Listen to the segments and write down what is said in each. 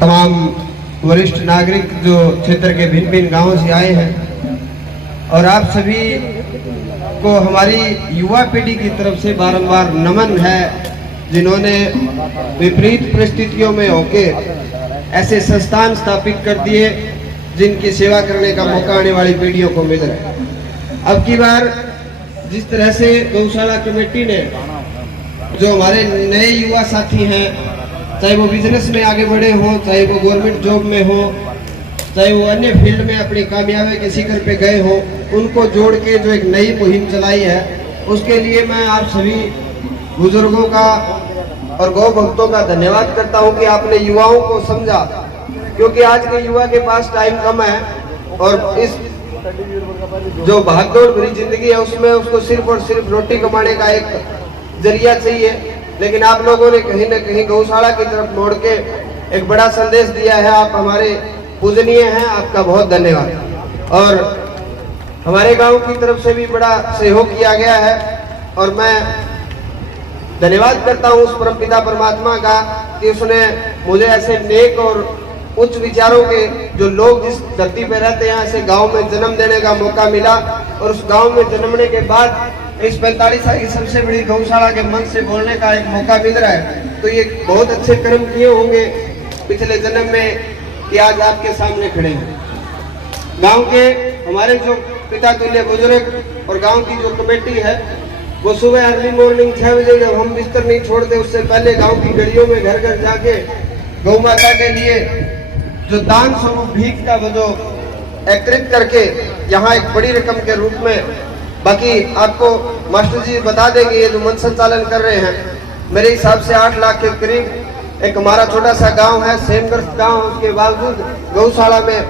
तमाम वरिष्ठ नागरिक जो क्षेत्र के भिन्न भिन्न गांवों से आए हैं और आप सभी को हमारी युवा पीढ़ी की तरफ से बारंबार नमन है, जिन्होंने विपरीत परिस्थितियों में होकर ऐसे संस्थान स्थापित कर दिए जिनकी सेवा करने का मौका आने वाली पीढ़ियों को मिल रहा है। अब की बार जिस तरह से गौशाला कमेटी ने जो हमारे नए युवा साथी हैं, चाहे वो बिजनेस में आगे बढ़े हों, चाहे वो गवर्नमेंट जॉब में हो, चाहे वो अन्य फील्ड में अपनी कामयाबी के शिखर पे गए हो, उनको जोड़ के जो एक नई मुहिम चलाई है, उसके लिए मैं आप सभी बुजुर्गों का और गौ भक्तों का धन्यवाद करता हूं कि आपने युवाओं को समझा, क्योंकि आज के युवा के पास टाइम कम है और इस जो भागदौड़ भरी जिंदगी है उसमें उसको सिर्फ और सिर्फ रोटी कमाने का एक जरिया चाहिए। लेकिन आप लोगों ने कहीं न कहीं गौशाला की तरफ मोड़ के एक बड़ा संदेश दिया है। आप हमारे पूजनीय हैं, आपका बहुत धन्यवाद। और हमारे गांव की तरफ से भी बड़ा सहयोग किया गया है और मैं धन्यवाद करता हूं उस परमपिता परमात्मा का कि उसने मुझे ऐसे नेक और उच्च विचारों के जो लोग जिस धरती पे रहते हैं ऐसे गांव में जन्म देने का मौका मिला। और उस गांव में जन्मने के बाद इस 45 साल की सबसे बड़ी गौशाला के मंच से बोलने का एक मौका मिल रहा है, तो ये बहुत अच्छे कर्म किए होंगे पिछले जन्म में कि आज आपके सामने खड़े हैं। गांव के हमारे जो पिता तुल्य बुजुर्ग और गांव की जो कमेटी है, वो सुबह अर्ली मॉर्निंग 6 बजे जब हम बिस्तर नहीं छोड़ते उससे पहले गांव की गलियों में घर घर जाके गौ माता के लिए जो दान स्वरूप भीख का वो जो एकत्रित करके यहाँ एक बड़ी रकम के रूप में, बाकी आपको मास्टर जी बता देंगे, ये जो मंच संचालन कर रहे हैं मेरे हिसाब से 8 लाख के करीब एक हमारा छोटा सा गांव है सेमग्रस्त गांव, उसके बावजूद गौशाला में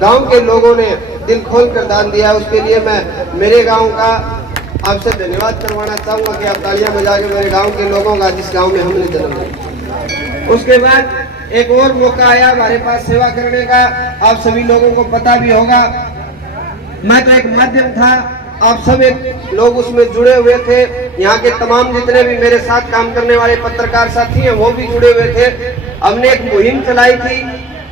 गांव के लोगों ने दिल खोल कर दान दिया। उसके लिए मैं मेरे गांव का आपसे धन्यवाद करवाना चाहूंगा कि आप तालियां बजा के मेरे गांव के लोगों का, जिस गांव में हमने जन्म लिया। उसके बाद एक और मौका आया हमारे पास सेवा करने का, आप सभी लोगों को पता भी होगा। मैं तो एक माध्यम था, आप सब एक लोग उसमें जुड़े हुए थे। यहाँ के तमाम जितने भी मेरे साथ काम करने वाले पत्रकार साथी हैं वो भी जुड़े हुए थे। हमने एक मुहिम चलाई थी,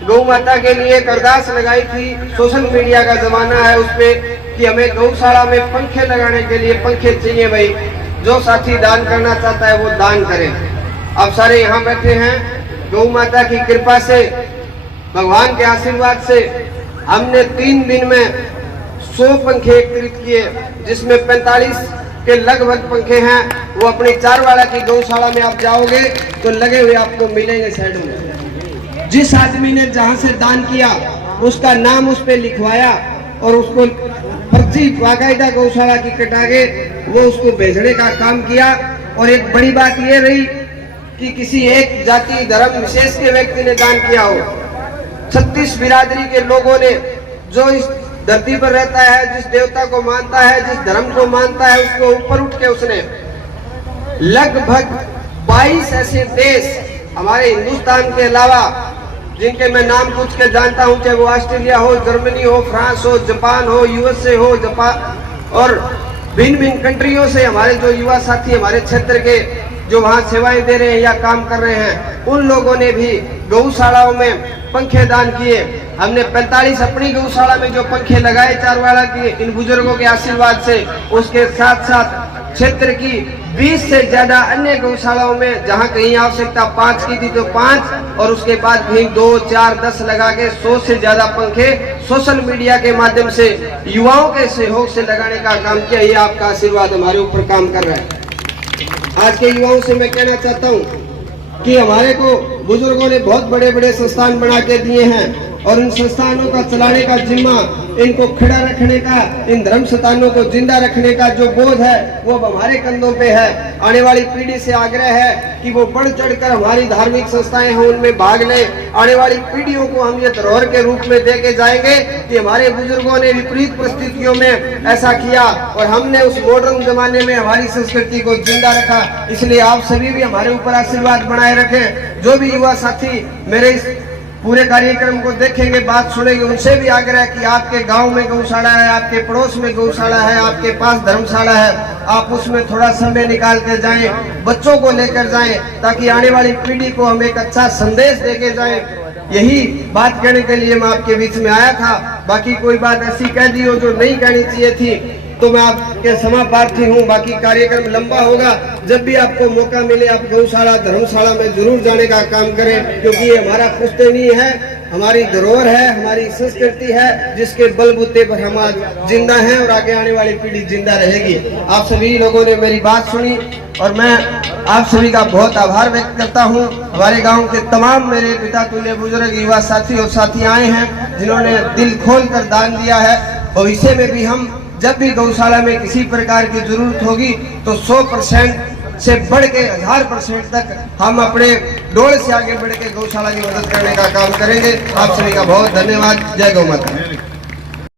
गौ माता के लिए एक अरदास लगाई थी। सोशल मीडिया का जमाना है उसपे कि हमें गौशाला में पंखे लगाने के लिए पंखे चाहिए भाई, जो साथी दान करना चाहता है वो दान करे। आप सारे यहाँ बैठे हैं, गौ माता की कृपा से, भगवान के आशीर्वाद से हमने 3 दिन में 100 पंखे एकत्रित किए, जिसमें 45 के लगभग पंखे हैं। वो अपनी चारवाड़ा की गौशाला में आप जाओगे तो लगे हुए आपको मिलेंगे साइड में। जिस आदमी ने जहां से दान किया उसका नाम उस पे लिखवाया और उसको पर्ची बाकायदा गौशाला की कटा के वो उसको भेजने का काम किया। और एक बड़ी बात ये रही कि किसी एक जाति धर्म विशेष के व्यक्ति ने दान किया हो, 36 बिरादरी के लोगों ने, जो इस धरती पर रहता है, जिस देवता को मानता है, जिस धर्म को मानता है, उसको ऊपर उठ के उसने लगभग 22 ऐसे देश हमारे हिंदुस्तान के अलावा, जिनके मैं नाम पूछ के जानता हूं, चाहे वो ऑस्ट्रेलिया हो, जर्मनी हो, फ्रांस हो, जापान हो, यूएसए हो, जापान और भिन्न भिन्न कंट्रियों से हमारे जो युवा साथी हमारे क्षेत्र के जो वहाँ सेवाएं दे रहे हैं या काम कर रहे हैं, उन लोगों ने भी गौशालाओं में पंखे दान किए। हमने 45 अपनी गौशाला में जो पंखे लगाए चारवाड़ा की इन बुजुर्गों के आशीर्वाद से, उसके साथ साथ क्षेत्र की 20 से ज्यादा अन्य गौशालाओं में जहां कहीं आवश्यकता 5 की थी तो 5, और उसके बाद भी 2, 4, 10 लगा के 100 से ज्यादा पंखे सोशल मीडिया के माध्यम से युवाओं के सहयोग से लगाने का काम किया। ये आपका आशीर्वाद हमारे ऊपर काम कर रहा है। आज के युवाओं से मैं कहना चाहता हूं कि हमारे को बुजुर्गों ने बहुत बड़े बड़े संस्थान बना के दिए हैं और इन संस्थानों का चलाने का जिम्मा, इनको खड़ा रखने का, इन धर्म स्थानों को जिंदा रखने का जो बोझ है वो अब हमारे कंधों पे है। आने वाली पीढ़ी से आग्रह है कि वो बढ़ चढ़कर हमारी धार्मिक संस्थाएं हैं उनमें भाग ले। आने वाली पीढ़ियों को हम ये धरोहर के रूप में दे के जाएंगे कि हमारे बुजुर्गों ने विपरीत परिस्थितियों में ऐसा किया और हमने उस मॉडर्न जमाने में हमारी संस्कृति को जिंदा रखा। इसलिए आप सभी भी हमारे ऊपर आशीर्वाद बनाए रखें। जो भी युवा साथी मेरे इस पूरे कार्यक्रम को देखेंगे, बात सुनेंगे, उनसे भी आग्रह कि आपके गांव में गौशाला है, आपके पड़ोस में गौशाला है, आपके पास धर्मशाला है, आप उसमें थोड़ा समय निकाल कर जाएं, बच्चों को लेकर जाएं, ताकि आने वाली पीढ़ी को हम एक अच्छा संदेश देके जाएं। यही बात कहने के लिए मैं आपके बीच में आया था। बाकी कोई बात ऐसी कह दी हो जो नहीं कहनी चाहिए थी तो मैं आपके क्षमा प्रार्थी हूँ। बाकी कार्यक्रम लंबा होगा, जब भी आपको मौका मिले आप गौशाला धर्मशाला में जरूर जाने का काम करें, क्योंकि ये हमारा पुश्तैनी है, हमारी धरोहर है, हमारी संस्कृति है, जिसके बलबूते पर हम आज जिंदा हैं और आगे आने वाली पीढ़ी जिंदा रहेगी। आप सभी लोगों ने मेरी बात सुनी और मैं आप सभी का बहुत आभार व्यक्त करता हूं। हमारे गांव के तमाम मेरे पिता तुल्य बुजुर्ग युवा साथी और साथी आए हैं जिन्होंने दिल खोल कर दान दिया है। भविष्य में भी हम जब भी गौशाला में किसी प्रकार की जरूरत होगी तो 100% से बढ़ के 1000% तक हम अपने डोल से आगे बढ़ के गौशाला की मदद करने का काम करेंगे। आप सभी का बहुत धन्यवाद। जय गौ माता।